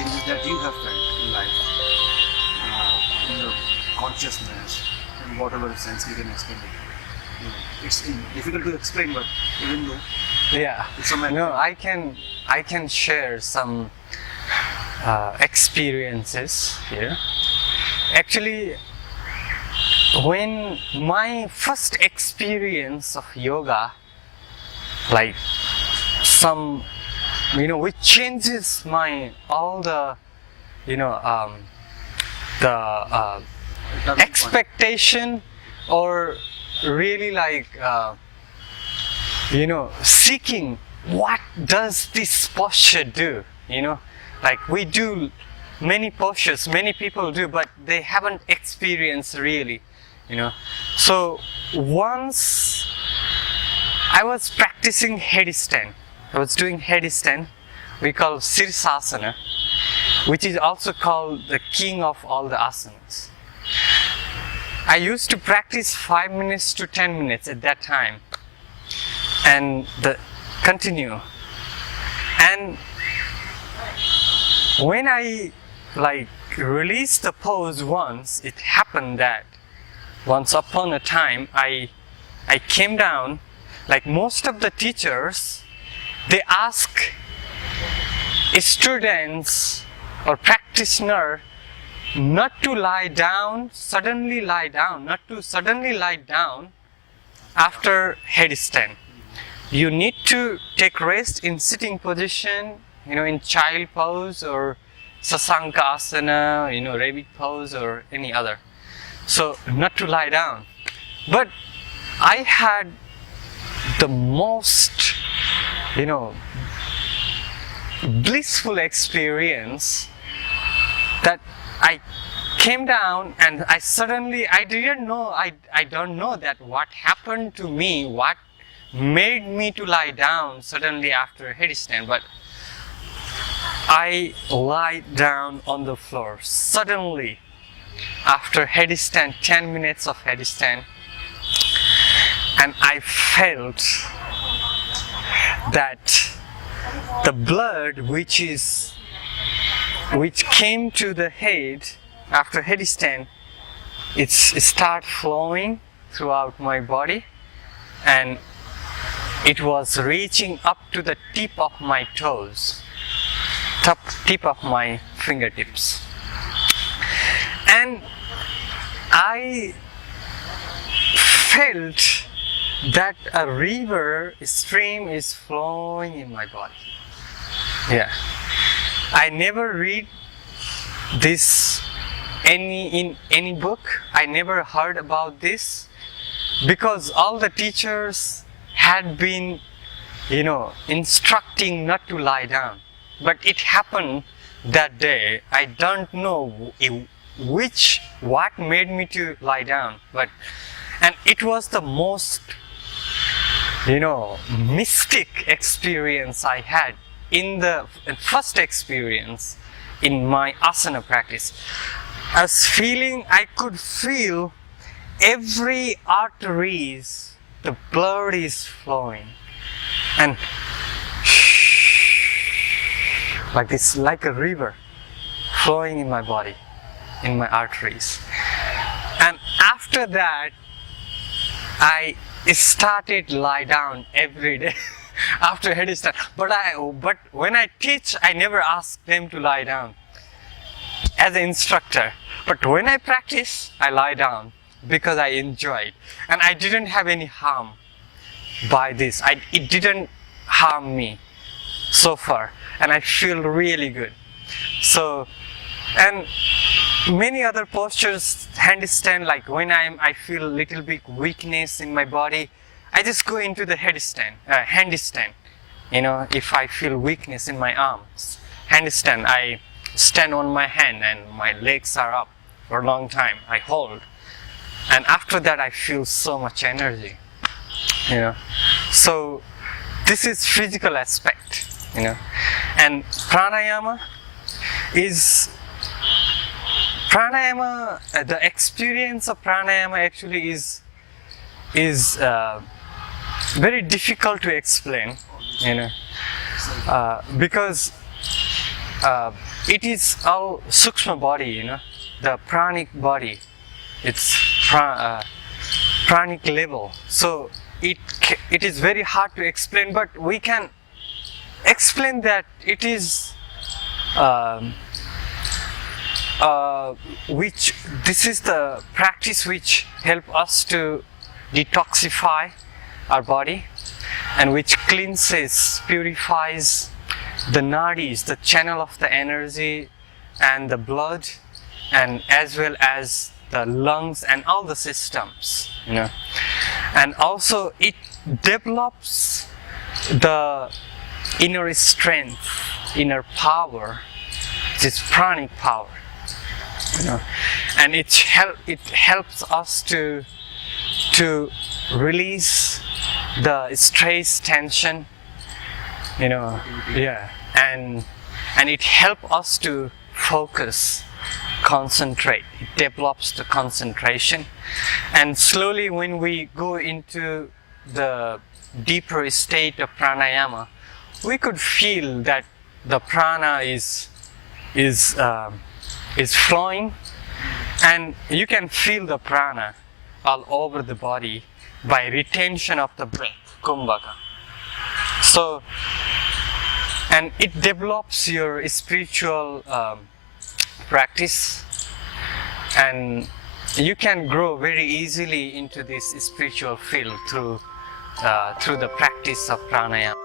changes that you have felt in life, in your consciousness, in whatever sense you can explain it. It's difficult to explain, but even though it's a matter. No, I can share some experiences here. Actually, when my first experience of yoga, like some, which changes my all the, the expectation, or really like, seeking what does this posture do, like we do many postures, many people do, but they haven't experienced really, So once I was practicing headstand, I was doing headstand, we call Sirsasana, which is also called the king of all the asanas. I used to practice 5 minutes to 10 minutes at that time, and continue. And when I released the pose once, it happened that once upon a time I came down. Like most of the teachers, they ask students or practitioner not to lie down, not to suddenly lie down after headstand. You need to take rest in sitting position, in child pose or sasanka asana, rabbit pose or any other. So not to lie down. But I had the most, blissful experience that I came down and I didn't know, I don't know that what happened to me, what made me to lie down suddenly after headstand, but I lied down on the floor suddenly after headstand, 10 minutes of headstand, and I felt that the blood which came to the head after headstand, it started flowing throughout my body, and it was reaching up to the tip of my toes, tip of my fingertips. And I felt that a stream is flowing in my body. Yeah. I never read this in any book. I never heard about this, because all the teachers had been, instructing not to lie down. But it happened that day. I don't know what made me to lie down, and it was the most, mystic experience I had in the first experience in my asana practice. I could feel every arteries, the blood is flowing, and like this, like a river flowing in my body, in my arteries. And after that, I started lie down every day after headstand. But when I teach, I never ask them to lie down as an instructor. But when I practice, I lie down because I enjoy it, and I didn't have any harm by this. It didn't harm me so far, and I feel really good. So, and many other postures, handstand, like when I feel a little bit weakness in my body, I just go into the handstand. If I feel weakness in my arms, handstand, I stand on my hand and my legs are up for a long time. I hold, and after that I feel so much energy. So this is physical aspect. And pranayama, the experience of pranayama actually is very difficult to explain, because it is all sukshma body, the pranic body. It's pranic level. So it is very hard to explain, but we can explain that it is this is the practice which help us to detoxify our body, and which cleanses, purifies the nadis, the channel of the energy and the blood, and as well as the lungs and all the systems, and also it develops the inner strength, inner power, this pranic power, and it helps us to release the stress, tension, and it helps us to focus, concentrate. It develops the concentration, and slowly when we go into the deeper state of pranayama, we could feel that the prana is flowing, and you can feel the prana all over the body by retention of the breath, kumbhaka. So, and it develops your spiritual practice, and you can grow very easily into this spiritual field through the practice of pranayama.